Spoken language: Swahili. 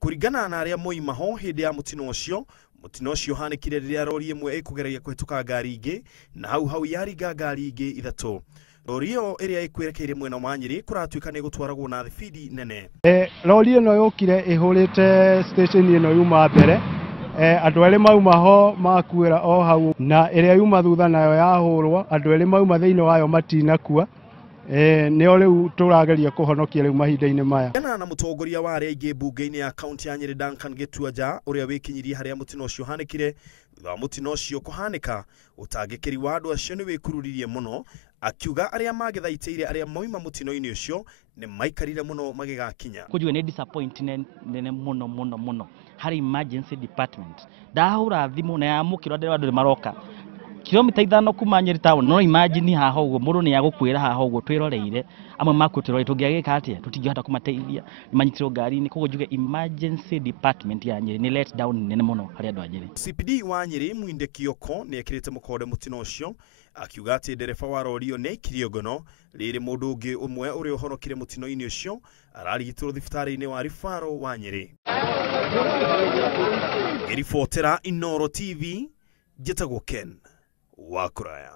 Kurigana na aria moimaho hindi ya mutino ucio uhanikire riria rori imwe ikugereria kuhituka ngari ingi na hau yaringa ngari ingi ithatu. Rori iyo iria ikwerekeire mwena wa Nyeri kuratuika ni gutwaragwo na thibidi nene. Rori ino yukire ihurite station ino yuma mbere. Andu eri mauma ho makuira o hau na iria yuma thutha nayo yahurwo andu eri mauma thiini wayo matinakua. Nio riu turageria kuhonokia riu mahinda-ini maya. Kana na mutongoria wa aria ingi bunge-ini ya kaunti ya Nyeri Dedan Kimathi uria wikinyirie haria mutino ucio uhanikire thutha mutino ucio kuhanika utangikiri wa andu acio ni wikururirie muno akiuga aria magithaiteire aria moima mutino-ini ucio ni maikarire muno magigakinya. Kujuwe ni disappointment nene muno hari emergency department ndahura thimu na yamukirwa ndero andu maroka kilomita 5 kuma Nyeri town. No imagine haha uguo mundu ni agukwira haha uguo twiroreire amwe makutirore tungiagika atia tutingihota kumateithia nimanyitirwo ngari ni kugo juge emergency department ya Nyeri ni let down nene muno hari andu a Nyeri. CPD wa Nyeri Mwinde Kioko ni ekirite mukode mutino ucio akiuga ati ndereba wa rori iyo ni kiriogono riri mundu ungi umwe uri uhonokire mutino-ini ucio ararigitwo thibitari-ini wa Rifaro wa Nyeri. Irifotera Inooro TV Getagwo Ken Wakuraya.